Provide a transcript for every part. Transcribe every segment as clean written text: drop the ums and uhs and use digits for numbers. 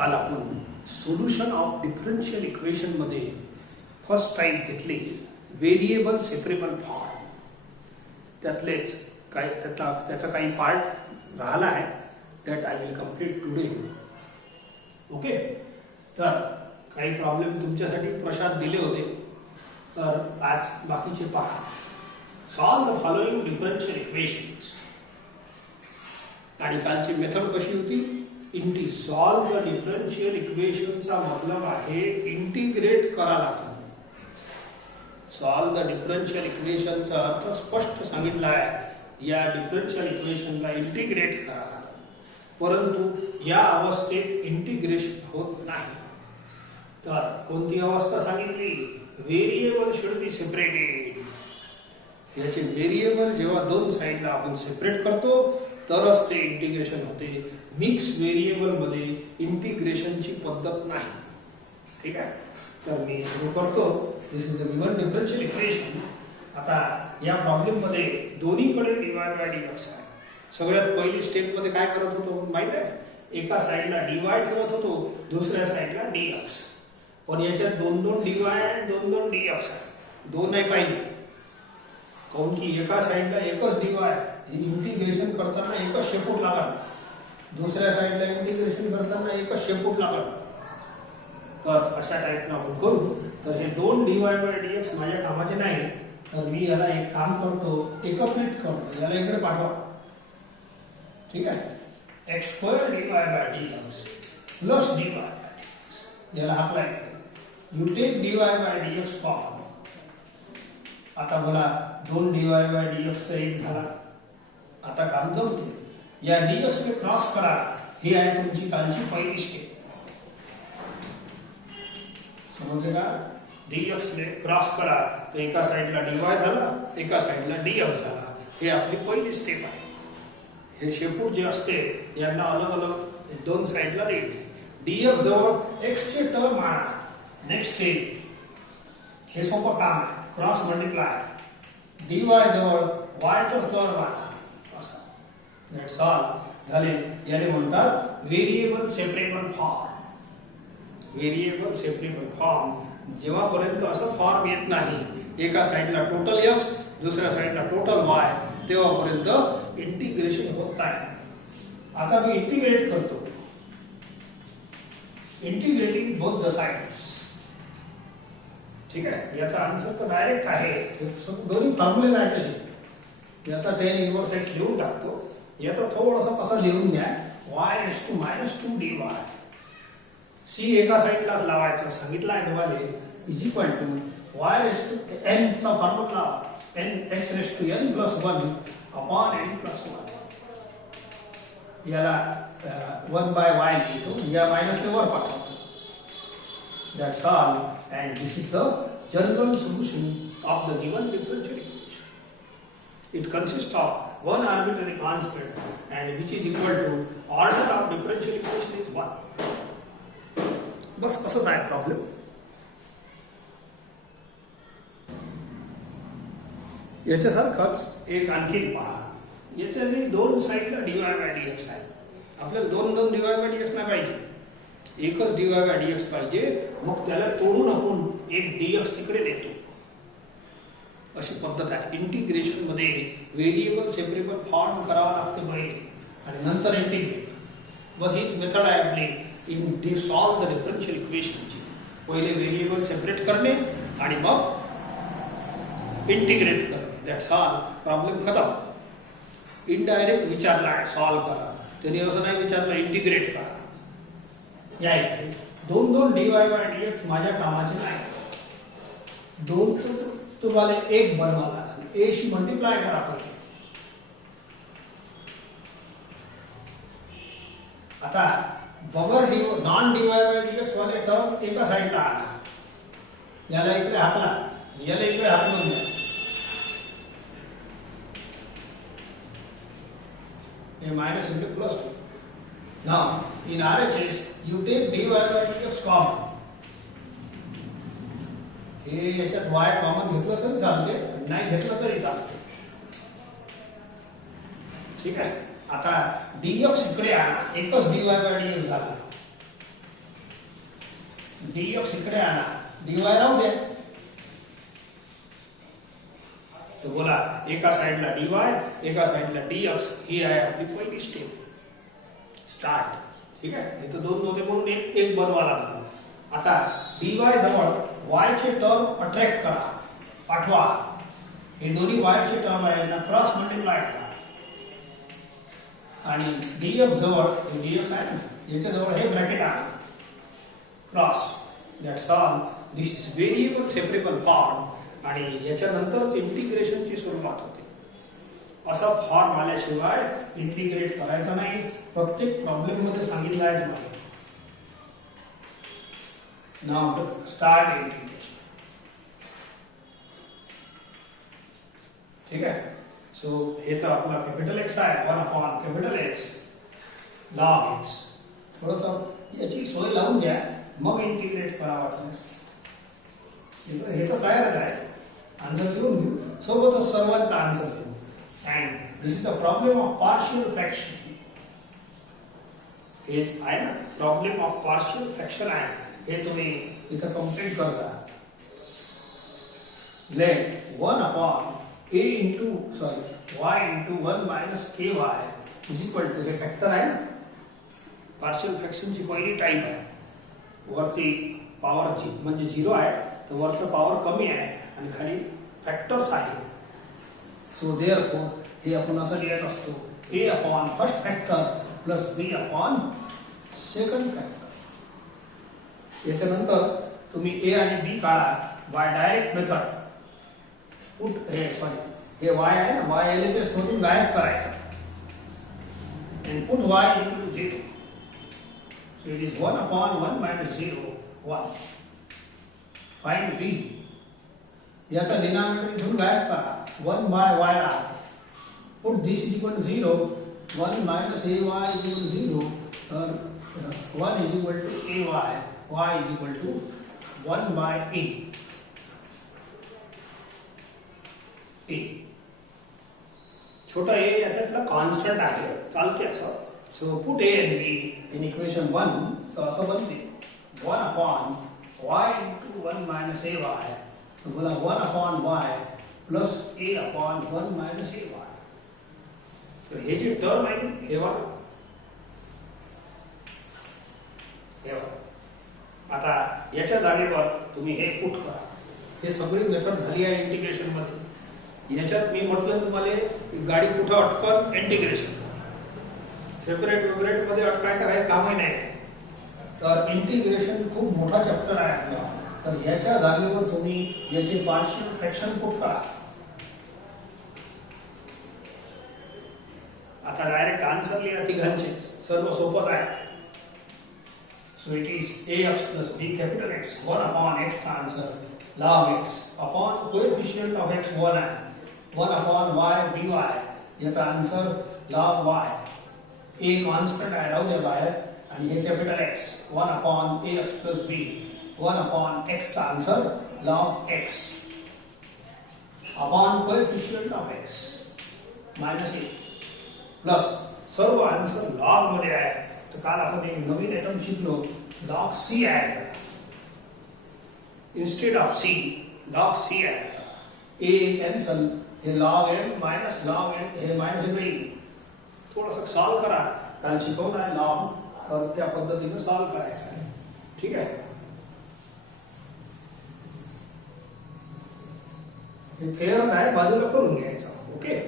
काल आपण solution of differential equation मध्ये फर्स्ट टाइम घेतले व्हेरिएबल सेपरेबल फॉर्म. त्यातलेच त्याचा काही पार्ट राहिला आहे that I will complete today. Okay, तर काही प्रॉब्लेम तुमच्यासाठी प्रशांत दिले होते, तर आज बाकीचे पहा. Solve the following differential equations. आणि कालची मेथड कशी होती? सॉल्व द डिफरन्शियल इक्वेशनचा मतलब आहे इंटिग्रेट करा लागतो. सॉल्व द डिफरन्शियल इक्वेशनचा अर्थ स्पष्ट सांगितला आहे, या डिफरन्शियल इक्वेशनला इंटिग्रेट करा. परंतु या अवस्थेत इंटिग्रेशन होत नाही. तर कोणती अवस्था सांगितली? Variable should be separated. याचे व्हेरिएबल जेव्हा दोन साइडला आपण सेपरेट करतो तरच ते इंटिग्रेशन होते. मिक्स व्हेरिएबल मध्ये इंटिग्रेशनची पद्धत नाही. ठीक आहे, तर मी सुरू करतो. This is the given differential equation. आता या प्रॉब्लेम मध्ये दोन्हीकडे dy बाय dx आहे. सगळ्यात पहिली स्टेप मध्ये काय करत होतो माहित आहे? एका साइडला dy ठेवत होतो, दुसऱ्या साइडला dx. पण याच्यात दोन दोन dy आणि दोन दोन dx आहे. दोन नाही पाहिजे, काऊन की एका साइडला एकच dy इंटिग्रेशन करताना एकच शेपूट लागल, दुसऱ्या साइडला इंटिग्रेशन करताना एकच शेपूट लागल. तर अशा टाइपनं आपण करू. तर हे दोन dy बाय dx माझ्या कामाचे नाही. तर मी याला एक काम करतो, एकत्रित करतो. याला इकडे पाठवा. ठीक आहे, x² dy by dx plus dy by dx. याला अप्लाय करू. You take dy by dx form. आता बोला, दोन dy बाय dx चा एक झाला. आता काम जमते. या dx ने क्रॉस करा. ही आहे तुमची कालची पहिली स्टेप. समजले का? dx ने क्रॉस करा तर एका साइडला dy झाला, एका साइडला dx झाला. हे आपली पहिली स्टेप आहे. हे शेपूट जे असते यांना अलग अलग दोन साइडला रेट. dx जवळ x चे टर्म आणा. नेक्स्ट स्टेप हे सोपं काम आहे. Cross multiply. dy जवळ y चा टर्म आणा. That's all. झाले. याने म्हणतात variable separable form. Variable separable form जेव्हापर्यंत असं फॉर्म येत नाही, एका साइडला टोटल x, दुसऱ्या साइडला टोटल y, तेव्हापर्यंत इंटिग्रेशन होत नाही. आता मी इंटिग्रेट करतो. Integrating both the sides. ठीक आहे, याचा आन्सर तर डायरेक्ट आहे. दोन्ही फॉर्म्युले आहेत तसे. याचा tan इनव्हर्स x लिहून टाकतो. याचा थोडंसं कसं लिहून घ्या. y⁻² dy. c एका साइडलाच लावायचा सांगितलं आहे तुम्हाला. इज इक्वल टू y⁻n चा फॉर्म्युला x⁻n + 1 अपॉन n + 1. याला 1/y लिहितो. या मायनस वर पाठवतो. That's all. And this is the general solution of the given differential equation. It consists of one arbitrary constant and which is equal to order of differential equation is 1. बस असंच आहे problem. याच्यासारखंच एक आणखी पहा. याच्याने दोन साइडला dy बाय dx आहे. आपल्याला दोन दोन dy बाय dx नाही पाहिजे, एकच dy बाय dx पाहिजे. मग त्याला तोडून आपण एक dx तिकडे देतो. अशी पद्धत आहे. इंटिग्रेशन मध्ये व्हेरिएबल सेपरेबल फॉर्म करावा लागते पहिले आणि नंतर इंटिग्रेट. बस हीच मेथड आहे आपली इन सॉल्व द डिफरन्शियल इक्वेशनची. पहिले व्हेरिएबल सेपरेट करणे आणि मग इंटिग्रेट करणे. That's all. प्रॉब्लेम खतम. इनडायरेक्ट विचारला आहे सॉल्व करा, त्यांनी असं नाही विचारलं इंटिग्रेट करा. या दोन दोन dy बाय dx माझ्या कामाचे नाही. दोन तुम्हाला एक बनवा लागेल. a शी मल्टिप्लाय करा पाहिजे. आता बगर नॉन dy बाय dx वाले टर्म एका साइडला आला. याला इकडे हातला, याला इकडे हातून द्या. हे minus into plus. Now in RHS you take dy by dx common. हे याच्यात y कॉमन घेतलं तरी चालते, नाही घेतलं तरी चालते. ठीक आहे. आता dx इकडे आणा. एकच dy बाय dx झाला. dx इकडे आणा, dy राहू द्या. तो बोला एका साइडला dy एका साइडला dx ही आहे आपली पहिली स्टेप स्टार्ट. ठीक आहे, इथं दोन होते म्हणून एक बनवा लागला. आता dy जवळ y चे टर्म अट्रॅक्ट करा, पाठवा. हे दोन्ही y चे टर्म आहे ना क्रॉस मल्टिप्लाय करा. आणि dx जवळ dx आहे ना याच्या जवळ हे ब्रॅकेट आणा cross. That's all. This is variable separable form. आणि याच्या नंतरच इंटिग्रेशनची सुरुवात होते. असा फॉर्म आल्याशिवाय इंटिग्रेट करायचं नाही. प्रत्येक प्रॉब्लेम मध्ये सांगितलं आहे तुम्हाला. Now start integration. ठीक आहे. सो हे तर आपला कॅपिटल एक्स आहे 1 upon capital x log x. थोडंसं याची सोय लावून घ्या, मग इंटिग्रेट करा वाटल्यास. हे तर तयारच आहे. आन्सर लिहून घेऊ, सोबतच सर्वांचा आन्सर लिहू. And this is a problem of partial fraction. हेच आहे ना प्रॉब्लेम ऑफ पार्शियल फ्रॅक्शन आहे. हे तुम्ही इथं कंप्लीट करता. Let 1 upon a into y into 1 minus ky is equal to हे फॅक्टर आहे ना. पार्शियल फ्रॅक्शन ची पहिली टाइप आहे. वरची पॉवरची म्हणजे 0 आहे तर वरचं पॉवर कमी आहे आणि खाली फॅक्टर्स आहे. सो देअरफॉर हे आपण असं लिहित असतो a upon first factor plus b upon second factor. याच्यानंतर तुम्ही a आणि b काढा बाय डायरेक्ट मेथड. पुट हे y आहे ना y एलएचएस मधून गायब करायचा. and put y equal to 0. So it is 1 upon 1 minus 0 1. Find b. याचा डिनॉमिनेटर घेऊन गायब करा. 1 by y राहते. put this is equal to 0. 1 minus ay is equal to 0. 1 is equal to ay. y is equal to 1 by a. छोटा a याच्यातला constant आहे, चालते असं. So put a and b in equation 1. तर असं बनते 1 upon y into 1 minus ay. तो बोला 1 upon y plus a upon 1 minus ay. तर हे जे टर्म आहे हे आता याच्या जागेवर तुम्ही हे पुट करा. हे सगळी मेथड झाली आहे इंटिग्रेशन मध्ये. याच्यात मी म्हटलं तुम्हाला गाडी कुठं अटकल इंटिग्रेशन. सेपरेट मध्ये अटकायचं काही कामही नाही. तर इंटिग्रेशन खूप मोठा चॅप्टर आहे आपला. तर याच्या जागेवर तुम्ही याचे पार्शियल फ्रॅक्शन पुट करा. आता डायरेक्ट आन्सर लिहा तिघांचे. सर्व सोपंच आहे. So it is ax plus b capital X 1 upon x का answer log x upon coefficient of x 1 आहे 1 upon y dy. याचा answer log y. a constant आहे राहू द्या बाहेर आणि हे capital X 1 upon ax plus b 1 upon x चा answer log x upon coefficient of x minus a plus सर्व आन्सर log मध्ये आहे. तर काल आपण एक नवीन आयटम शिकलो log c आहे. Instead of c log c आहे. a कॅन्सल हे log m minus log m हे माइनस इकडे. थोडंसं सॉल्व करा. काल शिकवलं आहे log, तर त्या पद्धतीने सॉल्व करायचं आहे. ठीक आहे. हे फेअरच आहे, बाजूला करून घ्यायचं. Okay.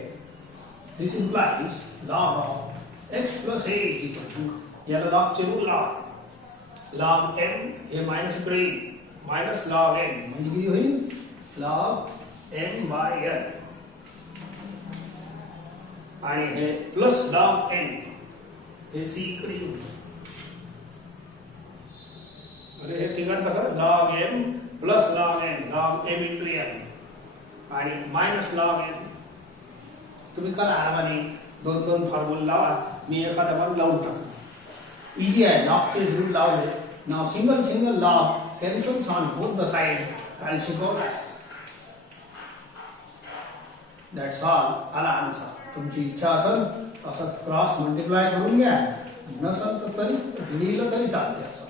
This implies log of x plus a is equal to याला log चे रूल लावा. log m हे माइनस इकडे माइनस log m म्हणजे किती होईल log m by n आणि हे प्लस log n हे c इकडे येईल. अरे हे तिघांचा कर log m plus log n log m into n आणि माइनस log n. तुम्ही करा आणि दोन दोन फॉर्म्युला लावा. मी एखादा पण लावून टाकतो. इजी आहे. log चे रूल लावले. Now single log cancels on both the side. काल शिकवला आहे. That's all. आला आन्सर. तुमची इच्छा असेल असं क्रॉस मल्टिप्लाय करून घ्या. नसेल तर तरी लिहिलं तरी चालते असं.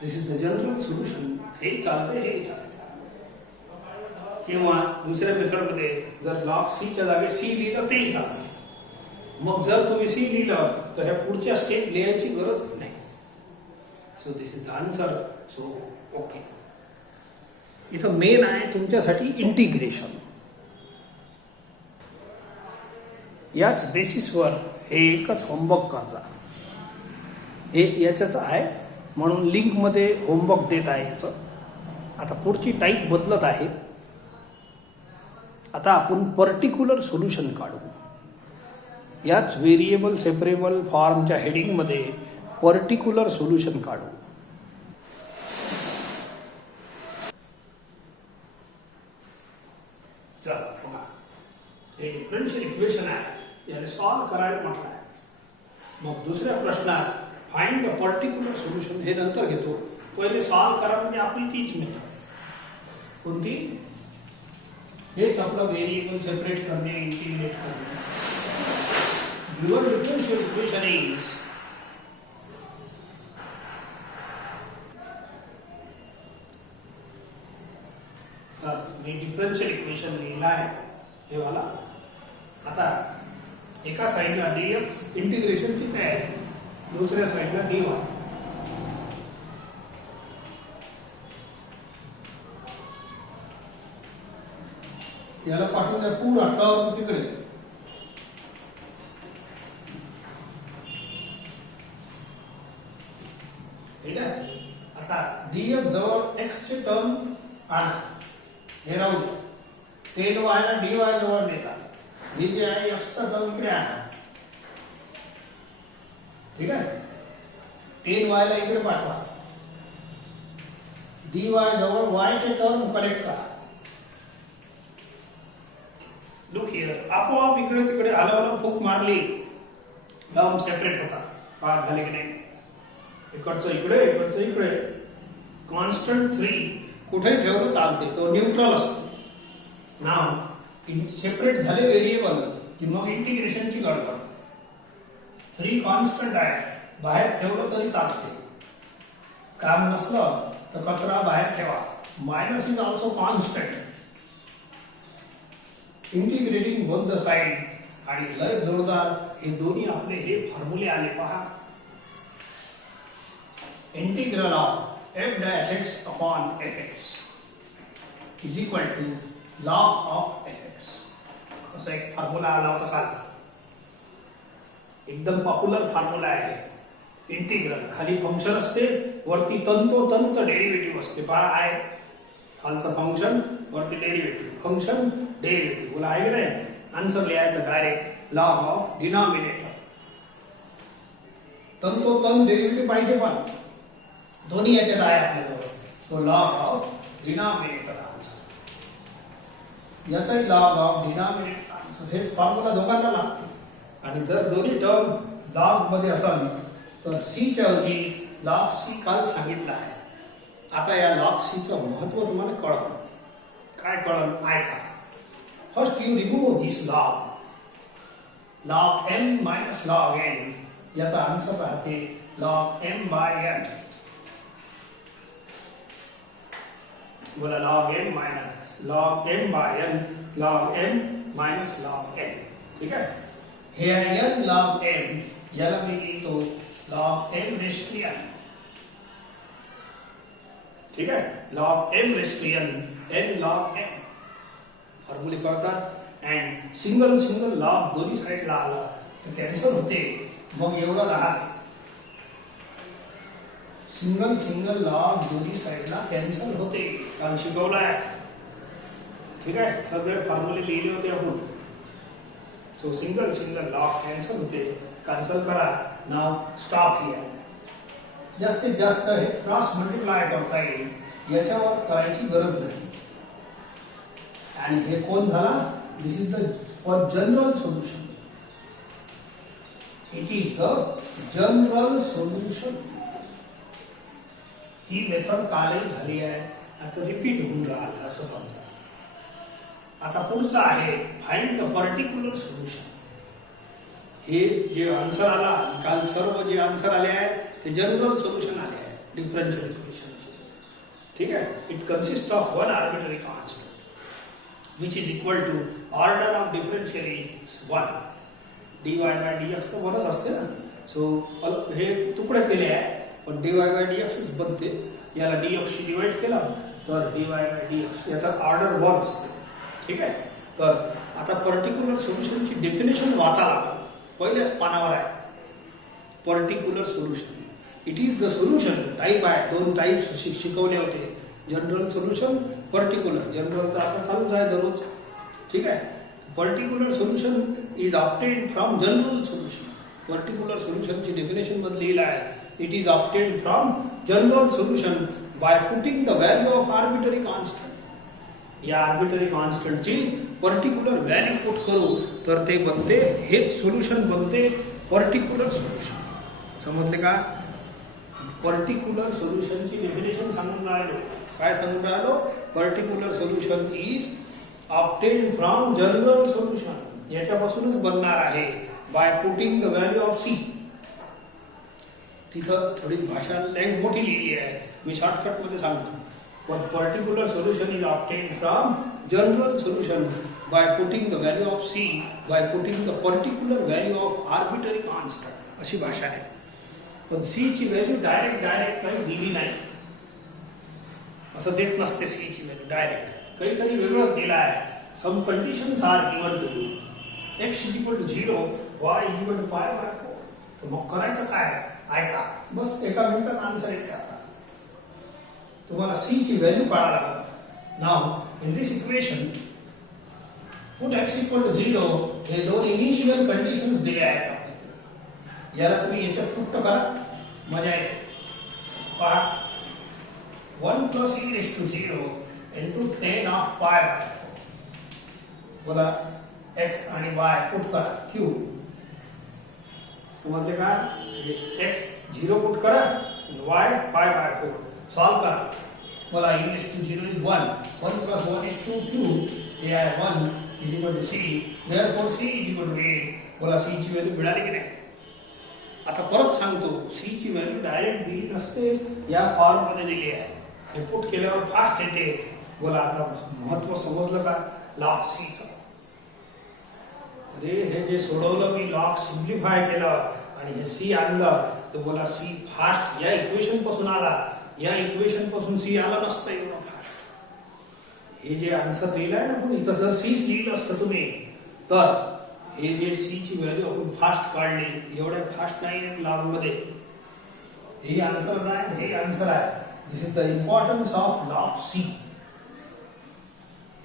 दिस इज द जनरल सोल्युशन. हे चालते, हे चालते. किंवा दुसऱ्या मेथडमध्ये जर लॉग सीच्या जागी सी लिहिलं तेही चालते. मग जर तुम्ही सी लिहिलं तर ह्या पुढच्या स्टेप लिहायची गरज नाही. So this is the answer. So okay. इथं मेन आहे तुमच्यासाठी इंटिग्रेशन. याच बेसिसवर हे एकच होमवर्क करता. हे याच्याच आहे म्हणून लिंकमध्ये होमवर्क देत आहे याचं. आता पुढची टाईप बदलत आहे. आता आपण पर्टिक्युलर सोल्युशन काढू. याच व्हेरिएबल सेपरेबल फॉर्मच्या हेडिंगमध्ये पर्टिक्युलर सोल्युशन काढू. चला बघा, हे डिफरन्शियल इक्वेशन आहे, याला सॉल्व करायला म्हटलं आहे. मग दुसऱ्या प्रश्नात फाइंड द पर्टिक्युलर सोल्युशन हे नंतर घेतो. पहिले सॉल्व करा म्हणजे आपली तीच मेथड. कोणती? हेच आपलं व्हेरिएबल सेपरेट करणे, इंटिग्रेट करणे. Your differential equation is me differential equation लिहिला आहे हे वाला. आता एका साईडला dx इंटिग्रेशनची तयारी, दुसऱ्या साईडला dy. याला पाठवून द्या पूर्ण टर्म तिकडे. ठीक आहे. आता df जवळ x चे टर्म आणा, हे राहू दे. टेन वायला dy जवळ नेतात. हे जे आहे x चा टर्म इकडे आणा. ठीक आहे. टेन वायला इकडे पाठवा. dy जवळ y चे टर्म कलेक्ट करा. लुक हिअर, आपोआप इकडे तिकडे आल्यावर फूक मारली, टर्म सेपरेट होता. पास झाले की नाही? इकडचं इकडे, इकडचं इकडे. कॉन्स्टंट 3 कुठे ठेवलं चालते, तो न्यूट्रल असतो. नाव सेपरेट झाले व्हेरिएबल की मग इंटिग्रेशनची गडबड. 3 कॉन्स्टंट आहे, बाहेर ठेवलं तरी चालते. काम नसलं तर कचरा बाहेर ठेवा. Minus is also constant. Integrating both the side आणि लय जोरदार हे दोन्ही आपले हे फॉर्म्युले आले पहा. Integral of f dash x upon fx is equal to log of fx. असा एक फॉर्म्युला आला होता काल. एकदम पॉप्युलर फॉर्म्युला आहे. इंटिग्रल खाली फंक्शन असते, वरती तंतोतंत डेरिव्हेटिव्ह असते. पहा आहे खालचं फंक्शन, वरती डेरिव्हेटिव्ह. फंक्शन डेरिव्हेटिव्ह बोला आहे की नाही. आन्सर लिहायचं डायरेक्ट लॉग ऑफ डिनॉमिनेटर. तंतोतंत डेरिव्हेटिव्ह पाहिजे पण दोन्ही याच्यात आहे आपल्याजवळ. So log of denominator answer. याचाही लॉग ऑफ डिनॉमिनेटर आन्सर. हे फॉर्म्युला दोघांना लागते. आणि जर दोन्ही टर्म लॉग मध्ये असेल तर सी च्या ऐवजी लॉग सी काल सांगितलं आहे. आता या लॉग सीचं महत्व तुम्हाला कळलं. काय कळलं ऐका. First you remove this log. Log m minus log n. याचा आन्सर राहते लॉग m बाय n. बोला log m minus log m by n. Log m minus log n. ठीक आहे. हे आहे n लॉग m. याला मी लिहितो log m raised to n. ठीक आहे. Log m raised to n, n log m. फॉर्म्युले कळतात. अँड सिंगल सिंगल लॉग दोन्ही साईडला आला तर कॅन्सल होते. मग एवढं राहते. सिंगल सिंगल लॉग दोन्ही साईडला कॅन्सल होते. काल शिकवलं आहे. ठीक आहे. सगळे फॉर्म्युले लिहिले होते आपण. So single single log cancel होते. कॅन्सल करा. नाव स्टॉप हियर. जास्तीत जास्त हे क्रॉस मल्टिप्लाय करता येईल, याच्यावर करायची गरज नाही. आणि हे कोण झाला? This is the for general solution. It is the general solution. ही मेथड कालही झाली आहे, आता रिपीट होऊन राहिलं असं समजा. आता पुढचं आहे फाइंड द पर्टिक्युलर सोल्युशन. हे जे आन्सर आला काल, सर्व जे आन्सर आले आहे ते जनरल सोल्युशन आले आहे. Differential equation. ठीक है. It consist of one arbitrary constant which is equal to order of differential is 1. dy by dx चं वरच असते ना. सो हे तुकडे केले आहे पण dy by dx च बनते. याला dx शी डिवाइड केला तर dy by dx याचा ऑर्डर 1 असते. ठीक आहे. तर आता पर्टिक्युलर सोल्युशनची डेफिनेशन वाचा लागेल. पहिल्याच पानावर आहे particular solution. It is the solution. Type आहे, दोन टाइप्स शिकवले होते. General solution, particular. जनरल तर आता चालूच आहे दररोज. ठीक आहे. Particular solution is obtained from general solution. Particular सोल्युशनची डेफिनेशन मध्ये लिहिलं आहे it is obtained from general solution by putting the value of arbitrary constant. या आर्बिटरी कॉन्स्टंटची पर्टिक्युलर व्हॅल्यू पुट करू तर ते बनते, हेच सोल्युशन बनते पर्टिक्युलर सोल्युशन. समजले का? पर्टिक्युलर सोल्युशनची डेफिनेशन सांगून राहिलो. काय सांगून राहिलो? Particular solution is obtained from general solution. याच्यापासूनच बनणार आहे by putting the value of c. तिथं थोडी भाषा लेंथ मोठी लिहिली आहे, मी शॉर्टकट मध्ये सांगतो. पण particular solution is obtained from general solution by putting the value of c by putting the particular value of arbitrary constant. अशी भाषा आहे. पण सी ची व्हॅल्यू डायरेक्ट काही दिली नाही. असं देत नसते सी ची व्हॅल्यू डायरेक्ट. काहीतरी वेगळंच दिलं आहे. Some conditions are given to you. x is equal to 0, y is equal to pi by 4. तर मग करायचं काय? ऐका, बस एका मिनिटात आन्सर येते. आता तुम्हाला सी ची व्हॅल्यू काढायला लागेल. Now in this equation put x equal to 0. हे दोन इनिशियल कंडिशन्स दिले आहेत. याला तुम्ही याच्यात पुट करा, मजा येते. पहा 1 plus e raised to 0 into 10 of pi by 4. बोला x आणि y पुट करा. q समजले का? x 0 पुट करा, y pi by 4 सॉल्व करा. बोला e raised to 0 is 1. 1 plus 1 is 2. q हे आहे 1 is equal to c. therefore c is equal to a. बोला c ची व्हॅल्यू मिळाली की नाही? आता परत सांगतो, सी ची व्हॅल्यू डायरेक्ट दिली नसते, या फॉर्म मध्ये दिली आहे. हे पुट केल्यावर फास्ट येते. बोला आता महत्व समजलं का लॉग सी चं? अरे हे जे सोडवलं मी, लॉग सिम्प्लिफाय केलं आणि हे सी आणलं, तर बोला सी फास्ट या इक्वेशन पासून आला. या इक्वेशन पासून सी आला नसतं एवढं फास्ट. हे जे आन्सर लिहिलं आहे ना, पण इथं जर सी लिहिलं असतं तुम्ही, तर हे जे सी ची व्हॅल्यू आपण फास्ट काढली. एवढ्या फास्ट नाही लॉग मध्ये. हे आन्सर आहे, हे आन्सर आहे. This is the importance of log c.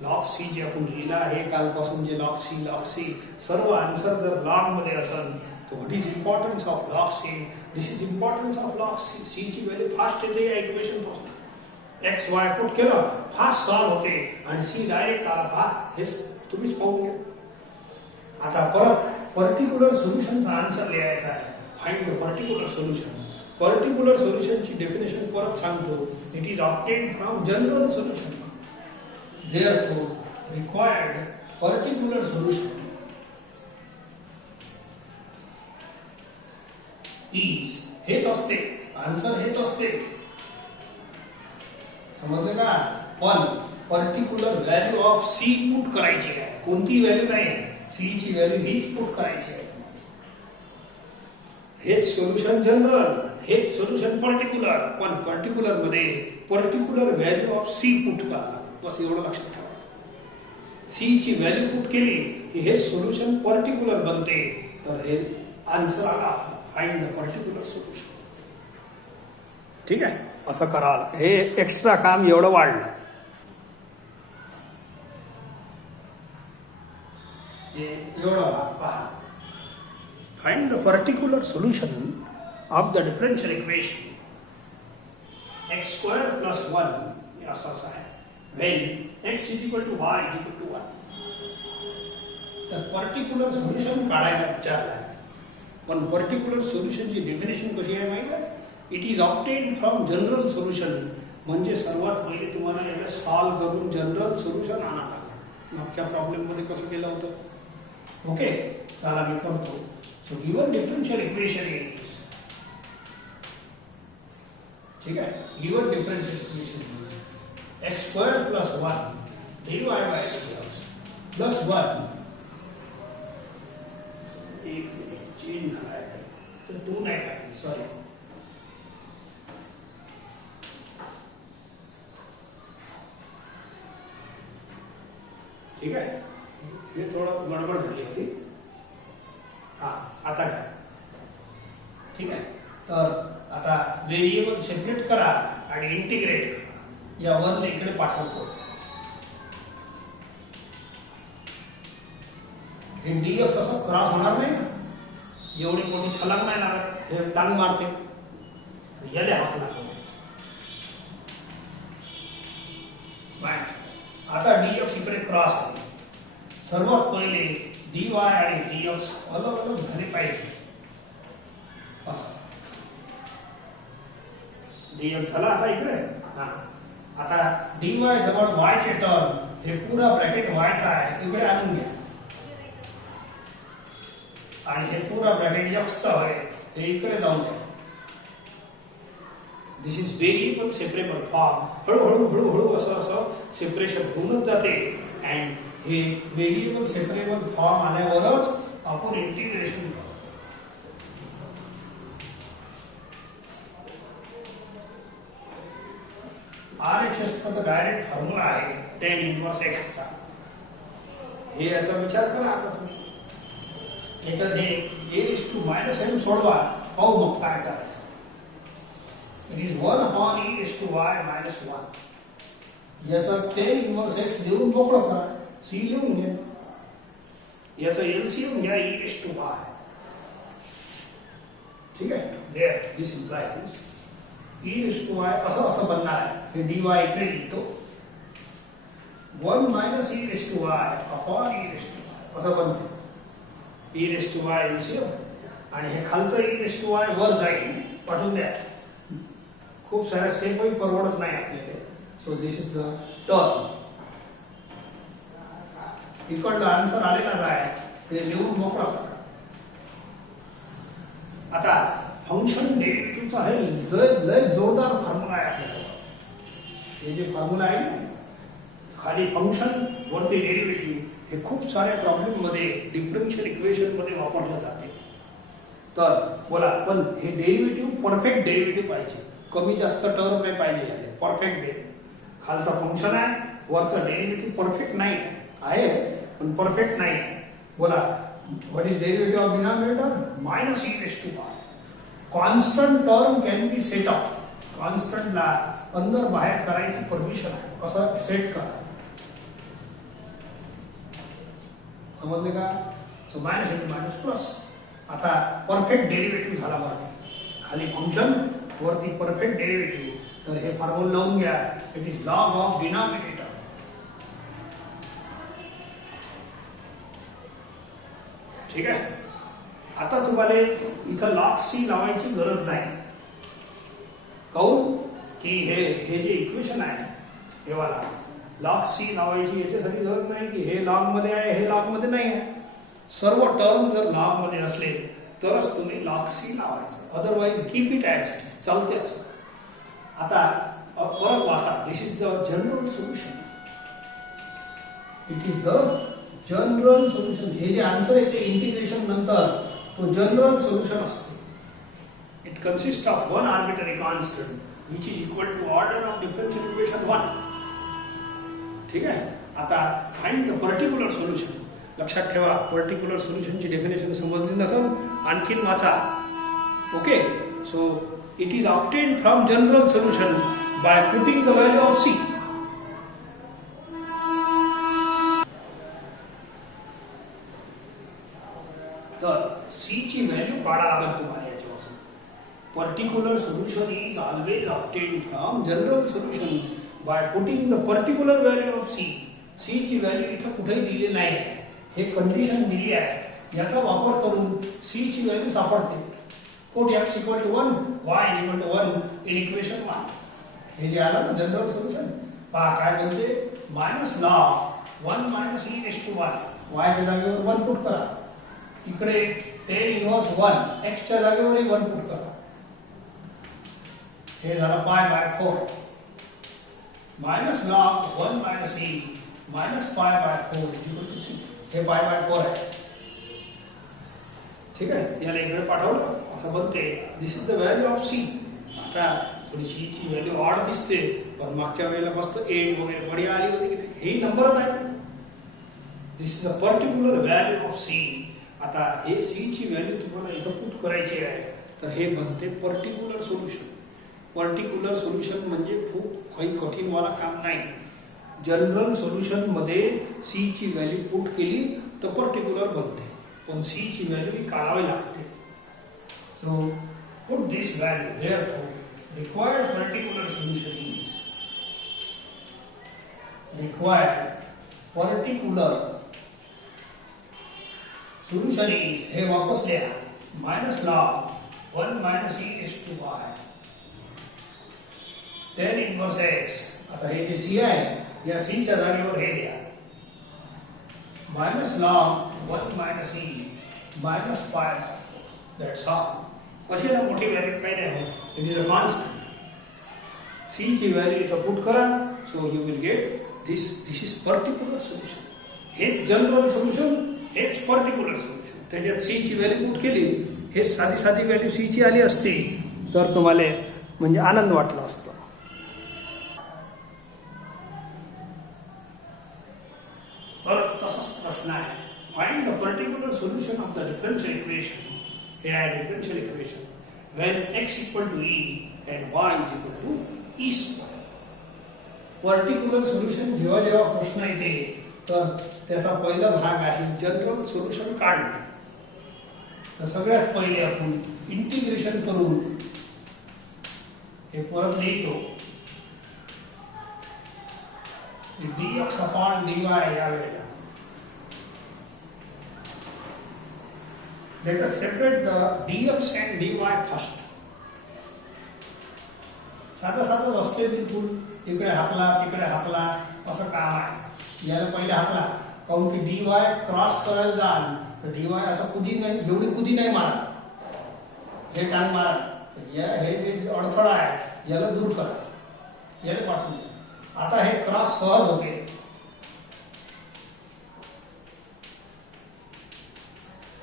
Log c जे आपण लिहिलं आहे कालपासून, जे लॉग सी सर्व आन्सर जर लॉग मध्ये असेल तर what is importance of log c? This is importance of log c. C ची व्हॅल्यू फास्ट येते या इक्वेशन पासून. एक्स वाय पुट केलं, फास्ट सॉल्व होते आणि सी डायरेक्ट आला. पहा, हे तुम्हीच पाहून घ्या. आता परत पर्टिक्युलर सोल्युशनचा आन्सर लिहायचा आहे. Find the particular solution. Particular सोल्युशनची डेफिनेशन परत सांगतो. It is obtained from general solution. therefore required particular solution is हेच असते. आन्सर हेच असते. समजलं का? पण particular value of c put करायची आहे. कोणती व्हॅल्यू नाही, सी ची व्हॅल्यू हीच पुट करायची आहे. हेच सोल्युशन जनरल, हेच सोल्युशन पर्टिक्युलर. पण पर्टिक्युलर मध्ये particular value of c put करा. बस एवढं लक्षात ठेवा. सी ची व्हॅल्यू पुट केली की हे सोल्युशन पर्टिक्युलर बनते. तर हे आन्सर आला. Find the particular solution. ठीक आहे, असं कराल. हे एक्स्ट्रा काम एवढं वाढलं. एवढं पहा. Find the particular solution of the differential equation x square plus 1 असं आहे. when x is equal to y is equal to 1. तर पर्टिक्युलर सोल्युशन काढायला विचारलं आहे. पण पर्टिक्युलर सोल्युशनची डेफिनेशन कशी आहे माहिती आहे? It is obtained from general solution. म्हणजे सर्वात पहिले तुम्हाला याला सॉल्व करून जनरल सोल्युशन आणावं लागेल. मागच्या प्रॉब्लेम मध्ये कसं केलं होतं? ओके, चला मी करतो. So given differential equation is ठीक है, given differential equation is x square plus 1 dy by dx plus 1 एक चेंज झाला आहे तर 2 नाही टाकली, सॉरी ठीक आहे, हे थोडं गडबड झाली होती. हा आता काय, ठीक आहे. तर आता व्हेरिएबल सेपरेट करा आणि इंटिग्रेट करा. या 1 इकडे पाठवतो. हे dx असं क्रॉस होणार नाही ना, एवढी मोठी छलांग नाही लागत, हे डांग मारते, याले हात लागतो. आता dx इकडे क्रॉस आहे. सर्वात पहिले dy आणि dx अलग अलग झाले पाहिजे. असं dx झाला आता इकडे. हा आता dy जवळ y चे टर्म, हे पुरा ब्रॅकेट y चा आहे, इकडे आणून घ्या. आणि हे पुरा ब्रॅकेट x चा आहे, ते इकडे जाऊन द्या. दिस इज व्हेरिएबल सेपरेबल फॉर्म. हळूहळू हळूहळू असं असं सेपरेशन होऊनच जाते. अँड हे व्हेरिएबल सेपरेबल फॉर्म आल्यावरच आपण इंटिग्रेशन करतो. RHS चा तर डायरेक्ट फॉर्म्युला आहे tan इनवर्स x चा. हे याचा विचार करा आता तुम्ही. याच्यात हे a⁻m सोडवा, पाहू मग काय करायचं. It is 1/e⁻y - 1. याचा tan इनवर्स x लिहून मोकळं करा. c लिहून घ्या. याचा LCM घ्या e⁻y. ठीक आहे, there this imply this e⁻y असं असं बनणार आहे. हे dy इकडे लिहितो. 1 - e⁻y अपॉन e⁻y असं बनते. e⁻y LCM आणि हे खालचं e⁻y वर जाईल, पाठवून द्या. खूप साऱ्या स्टेपही परवडत नाही आपल्याला. So this is the term. इकडलं आन्सर आलेलाच आहे, ते लिहून मोकळा करा. आता फंक्शन डेरिव्हेटिव्हचा हे लय जोरदार फॉर्म्युला आहे आपल्याला. हे जे फॉर्म्युला आहे ना, खाली फंक्शन वरती डेरिव्हेटिव्ह, हे खूप साऱ्या प्रॉब्लेम मध्ये डिफरन्शियल इक्वेशन मध्ये वापरलं जाते. तर बोला, पण हे डेरिव्हेटिव्ह परफेक्ट डेरिव्हेटिव्ह पाहिजे, कमी जास्त टर्म नाही पाहिजे. Perfect derivative. खालचा फंक्शन आहे, वरचा डेरिव्हेटिव्ह परफेक्ट नाही आहे, पण परफेक्ट नाही आहे. बोला, what is derivative of denominator? -e⁻y. Constant term can be set up. कॉन्स्टंटला अंदर बाहेर करायची परमिशन आहे, असं सेट करा. समजले का? सो -+ आता परफेक्ट डेरिव्हेटिव्ह झाला वरती. खाली फंक्शन, वरती परफेक्ट डेरिव्हेटिव्ह. तर हे फॉर्म्युला लावून घ्या. It is log of denominator. ठीक आहे. आता तुम्हाला इथं लॉग c लावायची गरज नाही. काऊन की हे जे इक्वेशन आहे, हे वाला लॉग c लावायची याच्यासाठी गरज नाही की हे लॉग मध्ये आहे, हे लॉग मध्ये नाही आहे. सर्व टर्म जर लॉग मध्ये असले तरच तुम्ही लॉग c लावायचं. Otherwise keep it as it is, चालते असं. आता परत वाचा. This is the general solution. It is the general solution. हे जे आन्सर आहे ते इंटिग्रेशन नंतर तो जनरल सोल्युशन असते. It consist of one arbitrary constant which is equal to order of differential equation 1. ठीक आहे. आता फाइंड द पर्टिक्युलर सोल्युशन. लक्षात ठेवा, पर्टिक्युलर सोल्युशनची डेफिनेशन समजली नसेल, आणखीन वाचा. Okay. So it is obtained from general solution by putting the value of c. तर c ची व्हॅल्यू काढा अगर तुम्हाला याच्यापासून. Particular solution is always obtained from general solution by putting the particular value of c. c ची value इथं कुठेही दिली नाही आहे, हे कंडिशन दिली आहे. याचा वापर करून c ची व्हॅल्यू सापडते. Put x = 1, y = 1 in equation 1. हे जे आलं ना जनरल सोल्युशन, पहा काय बनते. -log 1 - e⁻y. y च्या जागेवर 1 पुट करा. इकडे tan इनवर्स 1 x च्या जागेवर 1 पुट करा. हे झालं pi by 4 minus log 1 minus e minus pi by 4 equal to c. हे पाय बाय 4 आहे. ठीक आहे, याला इकडे पाठवलं असं बनते. This is the value of c. आता थोडी c ची व्हॅल्यू ऑड दिसते, पण मागच्या वेळेला मस्त 8 वगैरे बढिया आली होती की हे नंबरच आहे. This is a particular value of c. आता हे c ची व्हॅल्यू तुम्हाला इथं पुट करायची आहे, तर हे बनते पर्टिक्युलर सोल्युशन. पर्टिक्युलर सोल्युशन म्हणजे खूप काही कठीण वाला काम नाही. जनरल सोल्युशन मध्ये c ची व्हॅल्यू पुट केली तर पर्टिक्युलर बनते, पण c ची व्हॅल्यू काढावी लागते. So put this value therefore required particular solution is required particular solution is हे वापस लिहा minus log 1 minus e is to y tan inverse x. आता हे जे c आहे या c च्या जागेवर हे द्या minus log 1 minus e minus pi. That's all. कशी ना मोठी व्हॅल्यू काय नाही होत. It is a constant. c ची व्हॅल्यू इथं पुट करा, so you will get this is particular solution. हे जनरल सोल्युशन, हेच पर्टिक्युलर सोल्युशन. त्याच्यात c ची व्हॅल्यू पुट केली, हे साधी साधी व्हॅल्यू c ची आली असती तर तुम्हाला म्हणजे आनंद वाटला असता. तर तसाच प्रश्न आहे, find the particular solution of the differential equation. हे आहे differential equation when x equal to e and y is equal to e square. Particular solution जेव्हा जेव्हा प्रश्न येते तर त्याचा पहिला भाग आहे जनरल सोल्युशन काढणे. तर सगळ्यात पहिले आपण इंटिग्रेशन करून हे परत लिहितो dx upon dy या वेळेला. Let us separate the dx and dy first. साधा साधा असते बिलकुल, इकडे हाकला तिकडे हाकला असं काम आहे. याला पहिले हाकला काऊन की dy क्रॉस करायला जाल तर dy असं कुदी नाही, एवढी कुदी नाही मारा, हे टांग मारा. तर या हे जे अडथळा आहे याला दूर करा, याला पाठवून द्या. आता हे क्रॉस सहज होते.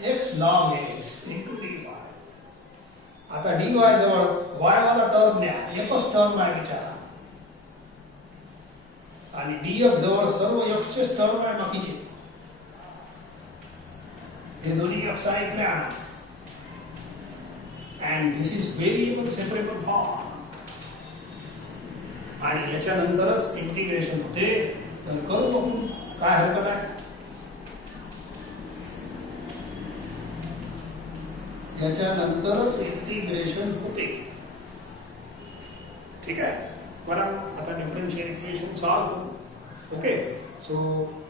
x log x into dy. आता dy जवळ y वाला टर्म न्या, एकच टर्म आहे विचारा, आणि dx जवळ सर्व x चे टर्म आहे बाकीचे. हे दोन्ही x इकडे आणा. and this is variable separable form. आणि याच्यानंतरच इंटिग्रेशन होते. तर करू बघू काय हरकत आहे. याच्यानंतरच इंटिग्रेशन होते. ठीक आहे, बरं. आता डिफरन्शियल इक्वेशन सॉल्व करू. ओके, सो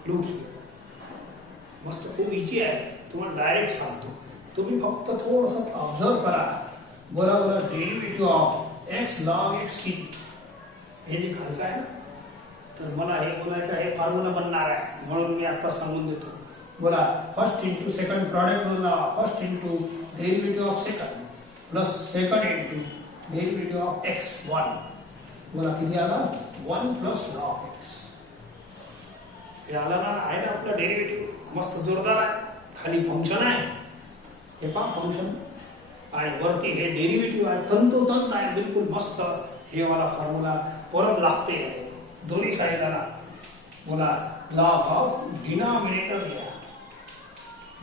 लुक मस्त खूप इझी आहे. तुम्हाला डायरेक्ट सांगतो, तुम्ही फक्त थोडंसं ऑब्झर्व करा. बरोबर, derivative of x log x c हे जे खालचं आहे ना, तर मला हे बोलायचं हे फॉर्म्युला बनणार आहे, म्हणून मी आता सांगून देतो. बोला, फर्स्ट इंटू सेकंड प्रॉडक्ट बोला, first into derivative of second plus second into derivative of x 1. बोला किती आला 1 प्लस log x. हे आला ना, आहे ना आपलं डेरिव्हेटिव्ह, मस्त जोरदार आहे. खाली फंक्शन आहे, हे पहा फंक्शन, आणि वरती हे डेरिव्हेटिव्ह आहे, तंतोतंत आहे, बिलकुल मस्त. हे वाला फॉर्म्युला परत लागते दोन्ही साईडला लागते. बोला log ऑफ डिनॉमिनेटर लिहा,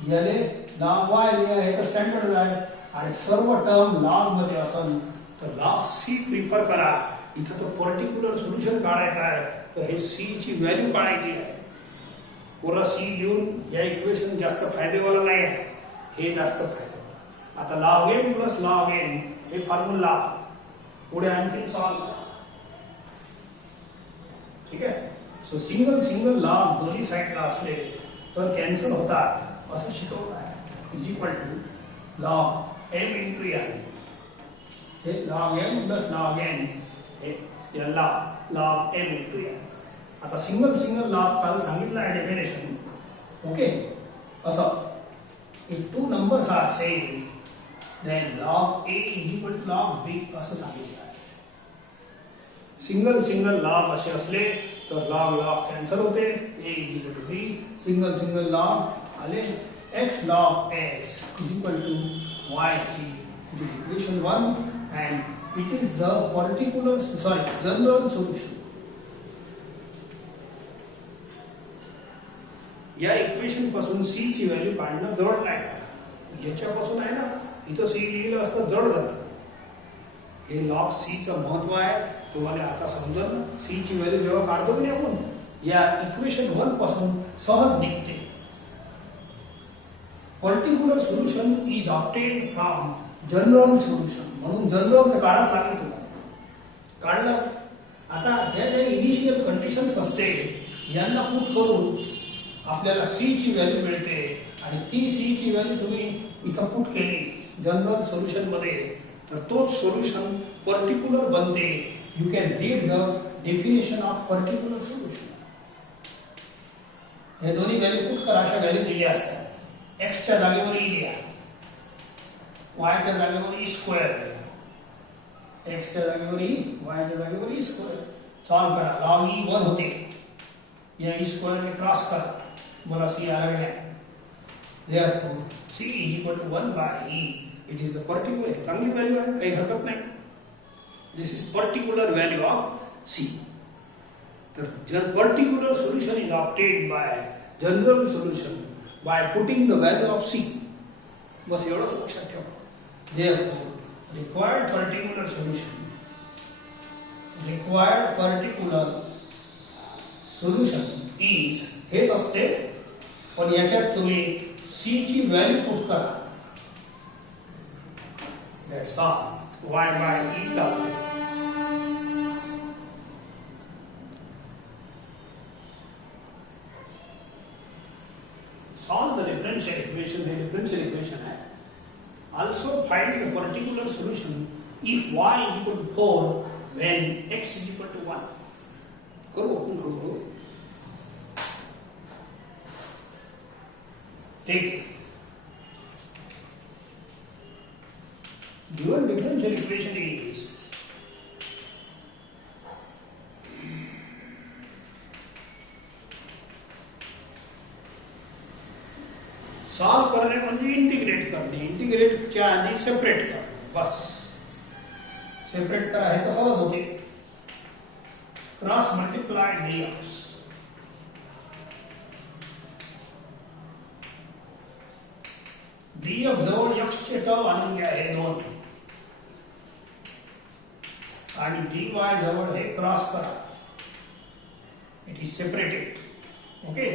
याले log y लिहा, हे तर स्टँडर्ड आहे. आणि सर्व टर्म लॉग मध्ये असेल तर log c प्रिफर करा. इथं तर पर्टिक्युलर सोल्युशन काढायचं आहे, तर हे c ची व्हॅल्यू काढायची आहे. पुरा c लिहून या इक्वेशन जास्त फायदेवाला नाही आहे, हे जास्त फायदेवाला. आता log m plus log n हे फॉर्म्युला पुढे आणखी सॉल्व करा. ठीक आहे, सो सिंगल लॉग दोन्ही साईडला असले तर कॅन्सल होतात असं शिकवलं आहे. Is equal to log m into n. हे log m plus log n हे याला log m इंटू n. आता सिंगल लॉग काल सांगितलं आहे डेफिनेशन. ओके, असं if two numbers are same then log a is equal to log b असं सांगितलं आहे. सिंगल लॉग असे असले तर लॉग कॅन्सल होते. a equal to b single log आले x log x is equal to yc. It is equation 1 and it is the general solution. या equation पासून c ची व्हॅल्यू काढणं जड नाही का? याच्यापासून आहे ना, इथं c लिहिलं असतं जड जातं. हे log c चं महत्व आहे तुम्हाला आता समजेल. c ची व्हॅल्यू जेव्हा काढतो की नाही आपण, या इक्वेशन 1 पासून सहज निघते. Particular solution is obtained from general solution. म्हणून जनरल तर काढाच लागेल तुला. काढलं. आता ह्या ज्या इनिशियल कंडिशन्स असते यांना पुट करून आपल्याला c ची व्हॅल्यू मिळते आणि ती c ची व्हॅल्यू तुम्ही इथं पुट केली जनरल सोल्युशन मध्ये तर तोच सोल्युशन पर्टिक्युलर बनते. You can read the definition of particular solution. हे दोन्ही व्हॅल्यू पुट करा. अशा व्हॅल्यू दिल्या असतात. x च्या जागेवर e लिहा, y च्या जागेवर e स्क्वेअर लिहा. x च्या जागेवर e, y च्या जागेवर e स्क्वेअर. सॉल्व करा. log e 1 होते. या e स्क्वेअर ने क्रॉस करा. बोला c आ गया. therefore c is equal to 1 by e. it is the particular. चांगली व्हॅल्यू आहे, काही हरकत नाही. this is particular value of c. तर particular solution is obtained by general solution by putting the value of c. बस एवढंच लक्षात ठेवा. therefore required particular solution is हेच असते, पण याच्यात तुम्ही c ची व्हॅल्यू पुट करा. that's all. y by e चालते. Solve the differential equation. The differential equation है. Also find the particular solution if y is equal to 4 when x is equal to 1. करो ओपन करो. Take given differential equation is solve करणे म्हणजे integrate करणे. इंटिग्रेटच्या आधी separate करणे. बस separate करा हे तर सहज होते. क्रॉस मल्टिप्लाय dx df जवळ x चे टर्म आणून घ्या हे दोन आणि dy जवळ हे क्रॉस करा. It is separated. ओके.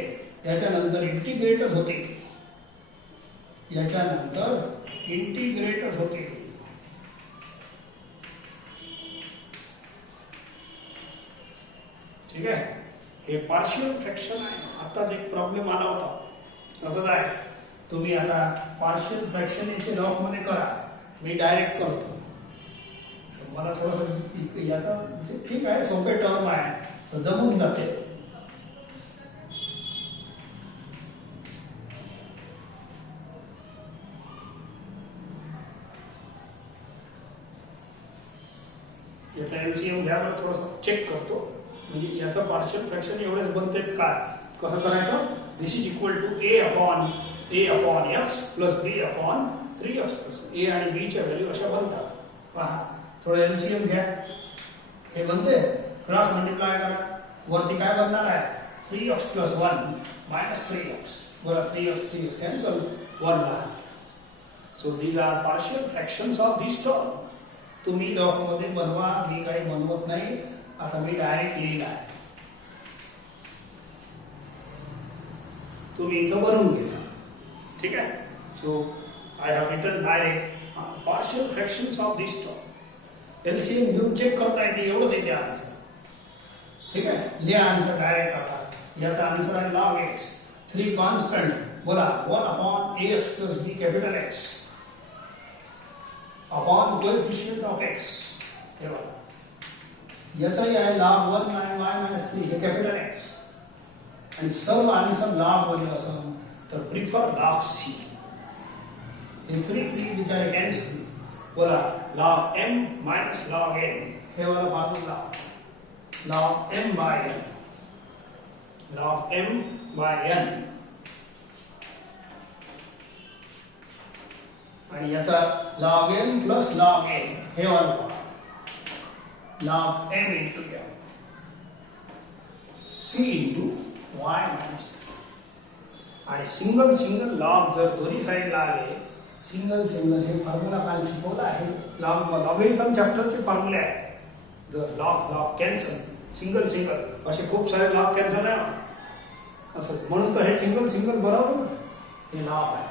याच्यानंतर इंटिग्रेटच होते. याच्यानंतर इंटिग्रेटच होते. ठीक आहे. हे पार्शियल फ्रॅक्शन आहे. आताच एक प्रॉब्लेम आला होता तसंच आहे. तुम्ही आता पार्शियल फ्रॅक्शन याचे रफ मध्ये करा. मी डायरेक्ट करतो. मला थोडंसं याचा ठीक आहे सोपे टर्म आहे तर जमून जाते. याचा एलसीएम घ्या. मला थोडंसं चेक करतो. म्हणजे याचं पार्शियल फ्रॅक्शन एवढेच बनतेत का? कसं करायचं? This is equal to a upon x plus b upon 3x plus a आणि b च्या व्हॅल्यू अशा बनतात. पहा थोडं एलसीएम घ्या. हे बनते. क्रॉस मल्टिप्लाय करा. वरती काय बनणार आहे? 3x plus 1 minus 3x. बोला 3x कॅन्सल. 1 राहा. So these are partial fractions of this term. तुम्ही रफ मध्ये बनवा. मी काही बनवत नाही. आता मी डायरेक्ट लिहिला आहे. तुम्ही इथं भरून घ्या. ठीक आहे. So I have written direct partial fractions of this term. LCM घेऊन चेक करता येते. एवढंच येते आन्सर. ठीक आहे. लिहा आन्सर डायरेक्ट. आता याचा आन्सर आहे log x. 3 कॉन्स्टंट. बोला 1 upon ax plus b capital x upon coefficient of x. हे बघा याचाही आहे log 1 y मायनस 3 हे कॅपिटल x. आणि सर्व आन्सर log मध्ये असेल तर प्रिफर log c. हे 3 विचार कॅन्सल. बोला log m minus log n हे वाला formula log m by n, log m by n, आणि याचा log n plus log n हे वाला log m into n c into y minus 3. आणि सिंगल लॉग जर दोन्ही साइडला आले, सिंगल हे फॉर्म्युला काल शिकवला आहे, लॉगरिथम चॅप्टरचे फॉर्म्युले आहे. जर लॉग कॅन्सल, सिंगल असे खूप सारे लॉग कॅन्सल आहे असं म्हणून तर हे सिंगल बरोबर हे लॉग आहे.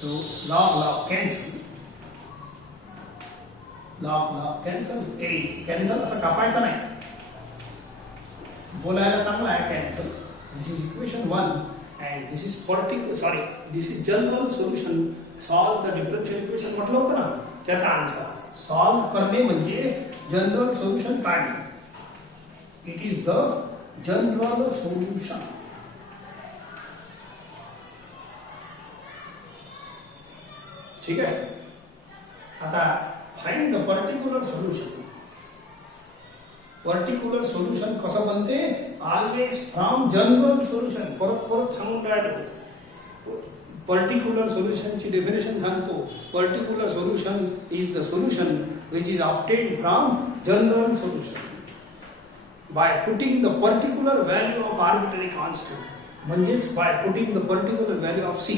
So log cancel, log cancel असं कापायचं नाही, बोलायला चांगला आहे cancel. This is equation 1 and this is this is general solution. Solve the differential equation म्हटलं होतं ना, त्याचा आन्सर सॉल्व करणे म्हणजे जनरल सोल्युशन काढणे. It is the general solution. ठीक आहे. आता find the particular solution. Particular solution कसं बनते? Always from general solution. परत सांगून राहिलो, पर्टिक्युलर सोल्युशनची डेफिनेशन सांगतो. Particular solution is the solution which is obtained from general solution by putting the particular value of arbitrary constant, म्हणजेच by putting the particular value of c.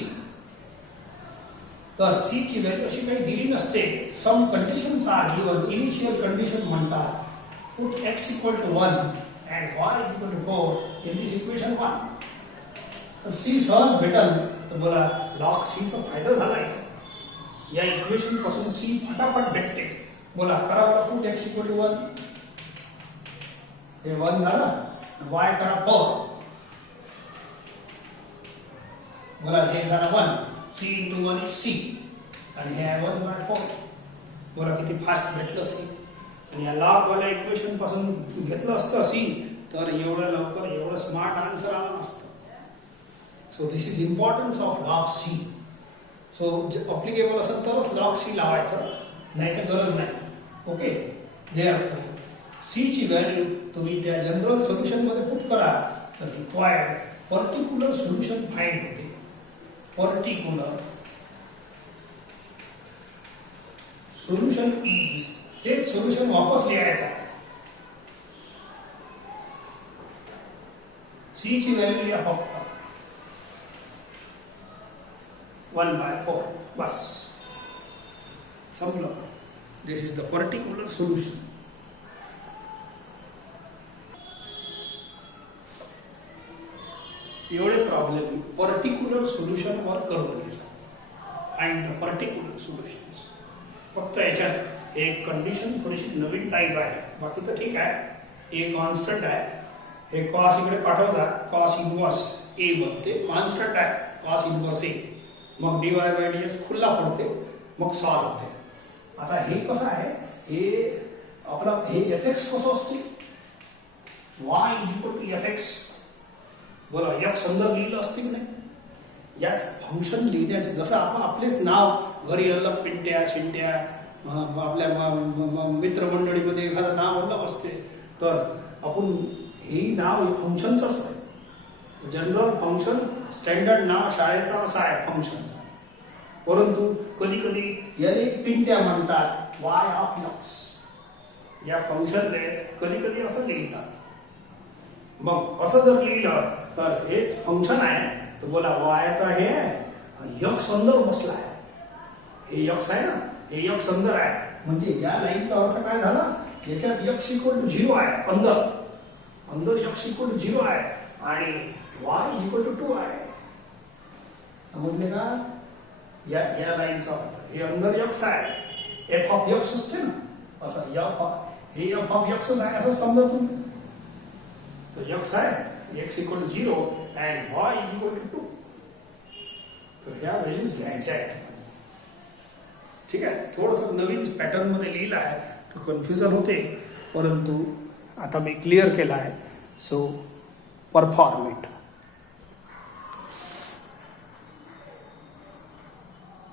तर c ची value अशी काही दिली नसते. सम conditions are given. Initial condition म्हणतात put x equal to 1 and y equal to 4 in this equation 1. तर c सहज भेटल. तर बोला log c चा फायदा झाला आहे. या इक्वेशन पासून c फटाफट भेटते. बोला करा बरं, put x equal to 1, हे 1 झाला, y करा 4, बोला हे झाला 1, c into 1 is c आणि हे आहे 1 by 4. बोला किती फास्ट भेटलं c. आणि या लॉग वाल्या इक्वेशन पासून घेतलं असतं सी, तर एवढं लवकर एवढं स्मार्ट आन्सर आलं नसतं. So this is importance of log C. So applicable असेल तरच लॉग सी लावायचं, नाही तर गरज नाही. ओके. देअरफॉर सी ची व्हॅल्यू तुम्ही त्या जनरल सोल्युशन मध्ये पुट करा, तर रिक्वायर्ड पर्टिक्युलर सोल्युशन फाइंड होते. पर्टिक्युलर सोल्युशन इज, तेच सोल्युशन वापस लिहायचा. सी ची व्हॅल्यू लिहा फक्त 1 by 4, बस संपलं. दिस इज द पर्टिक्युलर सोल्युशन. एवढे प्रॉब्लेम पर्टिक्युलर सोल्युशन वर करून घ्यायचं. Find the particular solutions. फक्त याच्यात एक कंडिशन थोडीशी नवीन टाईप आहे, बाकी तर ठीक आहे. ए कॉन्स्टंट आहे, हे कॉस इकडे पाठवता, कॉस इनवर्स ए बनते, कॉन्स्टंट आहे कॉस इनवर्स ए. मग dy बाय dx खुला पडते, मग सॉल्व होते. आता हे कसं आहे, हे आपला हे fx कसं असते, y इक्वल टू fx. बोला एक संदर्भ लिहिलं असते की नाही. याच फंक्शन लिहिण्याचं, जसं आपण आपलेच नाव घरी अलग पिंट्या शिंट्या आपल्या मित्रमंडळीमध्ये एखादं नाव अलग असते, तर आपण हे नाव फंक्शनचंच आहे. जनरल फंक्शन स्टँडर्ड नाव शाळेचा असं आहे फंक्शनचा. परंतु कधी कधी याने पिंट्या म्हणतात, वाय ऑफ एक्स. या फंक्शनने कधी कधी असं लिहितात. मग असं जर लिहिलं तर हेच फंक्शन आहे, तर बोला वायचा हे यक संदर्भ बसला आहे. हे यक्स आहे ना, हे एक संदर्भ आहे. म्हणजे या लाईनचा अर्थ काय झाला, याच्यात x इक्वल टू 0 आहे, अंदर x इक्वल टू 0 आहे आणि y इक्वल टू 2 आहे. समजले का? या लाईनचा अर्थ हे अंदर x आहे, f ऑफ x असते ना, असं हे f ऑफ x आहे असं समजा तुम्ही. तर x आहे, x equal to 0 and y equal to 2. तर ह्या व्हॅल्यूज घ्यायच्या आहेत. ठीक आहे. थोडंसं नवीन पॅटर्न मध्ये लिहिलं आहे, तर कन्फ्युजन होते, परंतु आता मी क्लिअर केला आहे. So perform it.